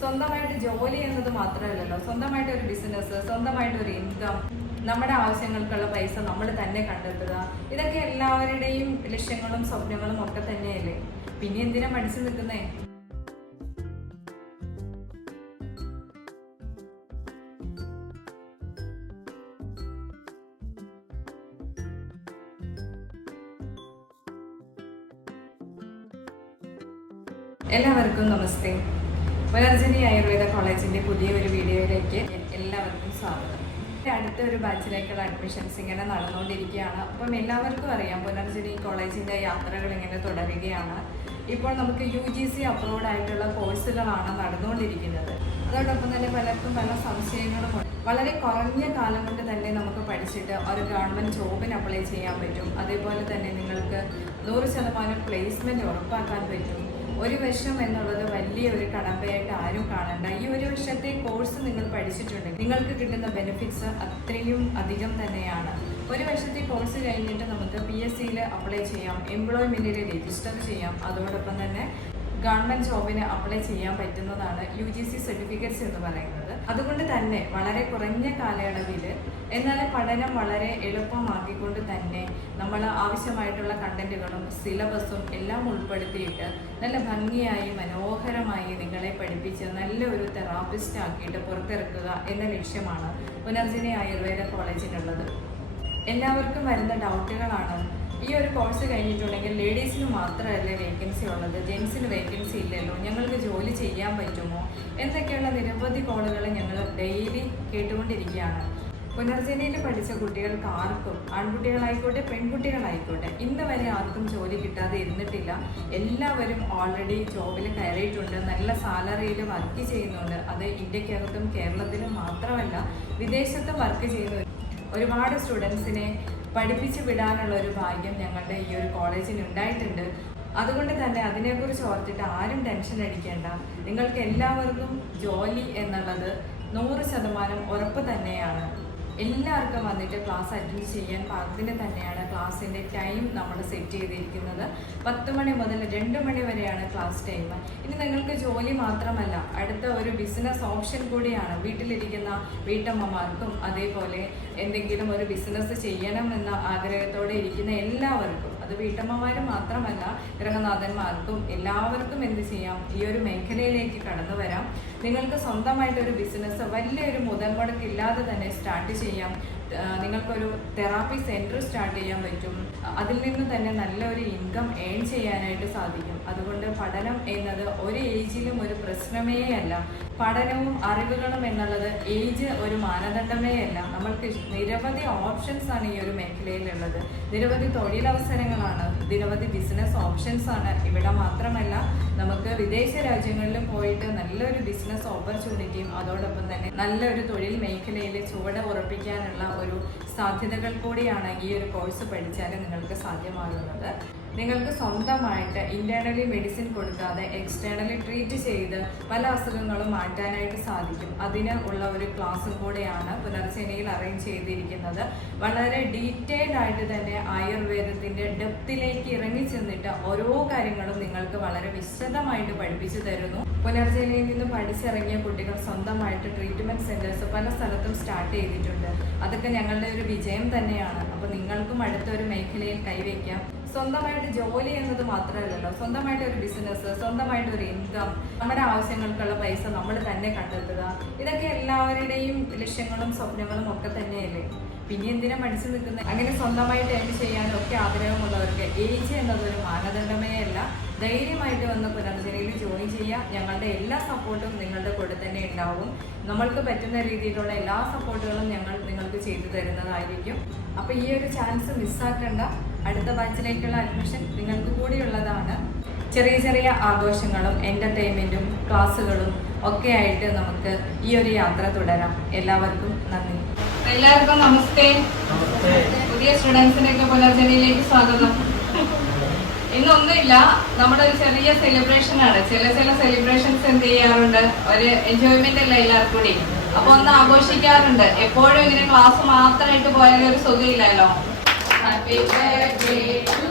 സ്വന്തമായിട്ട് ജോലി എന്നത് മാത്രമല്ലല്ലോ, സ്വന്തമായിട്ട് ഒരു ബിസിനസ്, സ്വന്തമായിട്ട് ഒരു ഇൻകം, നമ്മുടെ ആവശ്യങ്ങൾക്കുള്ള പൈസ നമ്മൾ തന്നെ കണ്ടെത്തുക, ഇതൊക്കെ എല്ലാവരുടെയും ലക്ഷ്യങ്ങളും സ്വപ്നങ്ങളും ഒക്കെ തന്നെയല്ലേ. പിന്നെ എന്തിനാ പഠിച്ചു നിൽക്കുന്നേ? എല്ലാവർക്കും നമസ്തേ. പുനർജനി ആയുർവേദ കോളേജിന്റെ പുതിയൊരു വീഡിയോയിലേക്ക് എല്ലാവർക്കും സ്വാഗതം. അടുത്ത ഒരു ബാച്ചിലേക്കുള്ള അഡ്മിഷൻസ് ഇങ്ങനെ നടന്നുകൊണ്ടിരിക്കുകയാണ്. അപ്പം എല്ലാവർക്കും അറിയാം, പുനർജനി കോളേജിന്റെ യാത്രകൾ ഇങ്ങനെ തുടരുകയാണ്. ഇപ്പോൾ നമുക്ക് UGC അപ്രൂവ്ഡ് ആയിട്ടുള്ള കോഴ്സുകളാണ് നടന്നുകൊണ്ടിരിക്കുന്നത്. അതോടൊപ്പം തന്നെ പലർക്കും പല സംശയങ്ങളും ഉണ്ട്. വളരെ കുറഞ്ഞ കാലം കൊണ്ട് തന്നെ നമുക്ക് പഠിച്ചിട്ട് ഒരു ഗവൺമെൻറ് ജോബിന് അപ്ലൈ ചെയ്യാൻ പറ്റും. അതേപോലെ തന്നെ നിങ്ങൾക്ക് 100% പ്ലേസ്മെൻറ്റ് ഉറപ്പാക്കാൻ പറ്റും. ഒരു വർഷം എന്നുള്ളത് വലിയൊരു കടമ്പയായിട്ട് ആരും കാണണ്ട. ഈ ഒരു വർഷത്തെ കോഴ്സ് നിങ്ങൾ പഠിച്ചിട്ടുണ്ടെങ്കിൽ നിങ്ങൾക്ക് കിട്ടുന്ന ബെനിഫിറ്റ്സ് അത്രയും അധികം തന്നെയാണ്. ഒരു വർഷത്തെ കോഴ്സ് കഴിഞ്ഞിട്ട് നമുക്ക് PSCയിൽ അപ്ലൈ ചെയ്യാം, എംപ്ലോയ്മെൻറ്റിൽ രജിസ്റ്റർ ചെയ്യാം, അതോടൊപ്പം തന്നെ ഗവൺമെൻറ് ജോബിന് അപ്ലൈ ചെയ്യാൻ പറ്റുന്നതാണ് UGC സർട്ടിഫിക്കറ്റ്സ് എന്ന് പറയുന്നത്. അതുകൊണ്ട് തന്നെ വളരെ കുറഞ്ഞ കാലയളവിൽ എന്നാൽ പഠനം വളരെ എളുപ്പമാക്കിക്കൊണ്ട് തന്നെ നമ്മൾ ആവശ്യമായിട്ടുള്ള കണ്ടന്റുകളും സിലബസും എല്ലാം ഉൾപ്പെടുത്തിയിട്ട് നല്ല ഭംഗിയായി മനോഹരമായി നിങ്ങളെ പഠിപ്പിച്ച് നല്ലൊരു തെറാപ്പിസ്റ്റ് ആക്കിയിട്ട് പുറത്തിറക്കുക എന്ന ലക്ഷ്യമാണ് പുനർജനി ആയുർവേദ കോളേജിനുള്ളത്. എല്ലാവർക്കും വരുന്ന ഡൗട്ടുകളാണ്, ഈ ഒരു കോഴ്സ് കഴിഞ്ഞിട്ടുണ്ടെങ്കിൽ ലേഡീസിന് മാത്രമല്ല വേക്കൻസി ഉള്ളത്, ജെൻസിന് വേക്കൻസി ഇല്ലല്ലോ, ഞങ്ങൾക്ക് ജോലി ചെയ്യാൻ പറ്റുമോ എന്നൊക്കെയുള്ള നിരവധി കോളുകൾ ഞങ്ങൾ ഡെയിലി കേട്ടുകൊണ്ടിരിക്കുകയാണ്. പുനർജനിയിൽ പഠിച്ച കുട്ടികൾക്ക് ആർക്കും, ആൺകുട്ടികളായിക്കോട്ടെ പെൺകുട്ടികളായിക്കോട്ടെ, ഇന്ന് വരെ ആർക്കും ജോലി കിട്ടാതെ ഇരുന്നിട്ടില്ല. എല്ലാവരും ഓൾറെഡി ജോബിൽ കയറിയിട്ടുണ്ട്, നല്ല സാലറിയിൽ വർക്ക് ചെയ്യുന്നുണ്ട്. അത് ഇന്ത്യക്കകത്തും കേരളത്തിലും മാത്രമല്ല വിദേശത്തും വർക്ക് ചെയ്യുന്ന ഒരുപാട് സ്റ്റുഡൻസിനെ പഠിപ്പിച്ചു വിടാനുള്ള ഒരു ഭാഗ്യം ഞങ്ങളുടെ ഈ ഒരു കോളേജിന് ഉണ്ടായിട്ടുണ്ട്. അതുകൊണ്ട് തന്നെ അതിനെക്കുറിച്ച് ഓർത്തിട്ട് ആരും ടെൻഷൻ അടിക്കേണ്ട. നിങ്ങൾക്ക് എല്ലാവർക്കും ജോലി എന്നുള്ളത് 100% ഉറപ്പ് തന്നെയാണ്. എല്ലാവർക്കും വന്നിട്ട് ക്ലാസ് അറ്റൻഡ് ചെയ്യാൻ പാകത്തിന് തന്നെയാണ് ക്ലാസ്സിൻ്റെ ടൈം നമ്മൾ സെറ്റ് ചെയ്തിരിക്കുന്നത്. 10 മണി മുതൽ 2 മണി വരെയാണ് ക്ലാസ് ടൈം. ഇനി നിങ്ങൾക്ക് ജോലി മാത്രമല്ല, അടുത്ത ഒരു ബിസിനസ് ഓപ്ഷൻ കൂടിയാണ്. വീട്ടിലിരിക്കുന്ന വീട്ടമ്മമാർക്കും അതേപോലെ എന്തെങ്കിലും ഒരു ബിസിനസ് ചെയ്യണം എന്ന ആഗ്രഹത്തോടെ ഇരിക്കുന്ന എല്ലാവർക്കും, അത് വീട്ടമ്മമാരും മാത്രമല്ല ഗൃഹനാഥന്മാർക്കും എല്ലാവർക്കും എന്ത് ചെയ്യാം, ഈ ഒരു മേഖലയിലേക്ക് കടന്നു വരാം. നിങ്ങൾക്ക് സ്വന്തമായിട്ടൊരു ബിസിനസ് വലിയൊരു മുതൽ മുടക്കില്ലാതെ തന്നെ സ്റ്റാർട്ട് ചെയ്യാം. നിങ്ങൾക്കൊരു തെറാപ്പി സെൻറ്റർ സ്റ്റാർട്ട് ചെയ്യാൻ പറ്റും. അതിൽ നിന്ന് തന്നെ നല്ലൊരു ഇൻകം ഏൺ ചെയ്യാനായിട്ട് സാധിക്കും. അതുകൊണ്ട് പഠനം എന്നത് ഒരു ഏജിലും ഒരു പ്രശ്നമേ അല്ല. പഠനവും അറിവുകളും എന്നുള്ളത് ഏജ് ഒരു മാനദണ്ഡമേ അല്ല. നമ്മൾക്ക് നിരവധി ഓപ്ഷൻസ് ആണ് ഈ ഒരു മേഖലയിലുള്ളത്. നിരവധി തൊഴിലവസരങ്ങളാണ്, നിരവധി ബിസിനസ് ഓപ്ഷൻസ് ആണ്. ഇവിടെ മാത്രമല്ല, നമുക്ക് വിദേശ രാജ്യങ്ങളിലും പോയിട്ട് നല്ലൊരു ബിസിനസ് ഓപ്പർച്യൂണിറ്റിയും അതോടൊപ്പം തന്നെ നല്ലൊരു തൊഴിൽ മേഖലയിൽ ചുവട് ഉറപ്പിക്കാനുള്ള ഒരു സാധ്യതകൾ കൂടിയാണ് ഈ ഒരു കോഴ്സ് പഠിച്ചാൽ നിങ്ങൾക്ക് സാധ്യമാകുന്നത്. നിങ്ങൾക്ക് സ്വന്തമായിട്ട് ഇന്റേണലി മെഡിസിൻ കൊടുക്കാതെ എക്സ്റ്റേണലി ട്രീറ്റ് ചെയ്ത് പല അസുഖങ്ങളും മാറ്റാനായിട്ട് സാധിക്കും. അതിന് ഉള്ള ഒരു ക്ലാസ്സും കൂടെയാണ് പുനർജനിയിൽ അറേഞ്ച് ചെയ്തിരിക്കുന്നത്. വളരെ ഡീറ്റെയിൽഡ് ആയിട്ട് തന്നെ ആയുർവേദത്തിന്റെ ഡെപ്തിലേക്ക് ഇറങ്ങി ചെന്നിട്ട് ഓരോ കാര്യങ്ങളും നിങ്ങൾക്ക് വളരെ വിശദമായിട്ട് പഠിപ്പിച്ചു തരുന്നു. പുനർജനിയിൽ നിന്ന് പഠിച്ചിറങ്ങിയ കുട്ടികൾ സ്വന്തമായിട്ട് ട്രീറ്റ്മെന്റ് സെന്റേഴ്സ് പല സ്ഥലത്തും സ്റ്റാർട്ട് ചെയ്തിട്ടുണ്ട്. അതൊക്കെ ഞങ്ങളുടെ ഒരു വിജയം തന്നെയാണ്. അപ്പോൾ നിങ്ങൾക്കും അടുത്തൊരു മേഖലയിൽ കൈവയ്ക്കാം. സ്വന്തമായിട്ട് ജോലി എന്നത് മാത്രമല്ലല്ലോ, സ്വന്തമായിട്ട് ഒരു ബിസിനസ്, സ്വന്തമായിട്ട് ഒരു ഇൻകം, നമ്മുടെ ആവശ്യങ്ങൾക്കുള്ള പൈസ നമ്മൾ തന്നെ കണ്ടെത്തുക, ഇതൊക്കെ എല്ലാവരുടെയും ലക്ഷ്യങ്ങളും സ്വപ്നങ്ങളും ഒക്കെ തന്നെയല്ലേ. പിന്നെ എന്തിനാ പഠിച്ചു നിൽക്കുന്നത്? അങ്ങനെ സ്വന്തമായിട്ട് എന്ത് ചെയ്യാനും ഒക്കെ ആഗ്രഹമുള്ളവർക്ക് ഏജ് എന്നതൊരു മാനദണ്ഡമേ അല്ല. ധൈര്യമായിട്ട് വന്ന് പുനർജനിയിൽ ജോയിൻ ചെയ്യുക. ഞങ്ങളുടെ എല്ലാ സപ്പോർട്ടും നിങ്ങളുടെ കൂടെ തന്നെ ഉണ്ടാവും. നമ്മൾക്ക് പറ്റുന്ന രീതിയിലുള്ള എല്ലാ സപ്പോർട്ടുകളും ഞങ്ങൾ നിങ്ങൾക്ക് ചെയ്തു തരുന്നതായിരിക്കും. അപ്പോൾ ഈ ഒരു ചാൻസ് മിസ്സാക്കണ്ട. അടുത്ത ബാച്ചിലേക്കുള്ള അഡ്മിഷൻ നിങ്ങൾക്ക് കൂടിയുള്ളതാണ്. ചെറിയ ചെറിയ ആഘോഷങ്ങളും എൻ്റർടൈൻമെൻറ്റും ക്ലാസ്സുകളും ഒക്കെ ആയിട്ട് നമുക്ക് ഈ ഒരു യാത്ര തുടരാം. എല്ലാവർക്കും നന്ദി. എല്ലാവർക്കും നമസ്തേ. പുതിയ സ്റ്റുഡൻസിനൊക്കെ പുനർജനിയിലേക്ക് സ്വാഗതം. ഇന്നൊന്നുമില്ല, നമ്മുടെ ഒരു ചെറിയ സെലിബ്രേഷൻ ആണ്. ചില സെലിബ്രേഷൻസ് എന്ത് ചെയ്യാറുണ്ട്, ഒരു എൻജോയ്മെന്റ് അല്ല എല്ലാവർക്കും കൂടി. അപ്പൊ ഒന്ന് ആഘോഷിക്കാറുണ്ട്. എപ്പോഴും ഇങ്ങനെ ക്ലാസ് മാത്രമായിട്ട് പോയാലും ഒരു സുഖമില്ലല്ലോ. Happy birthday to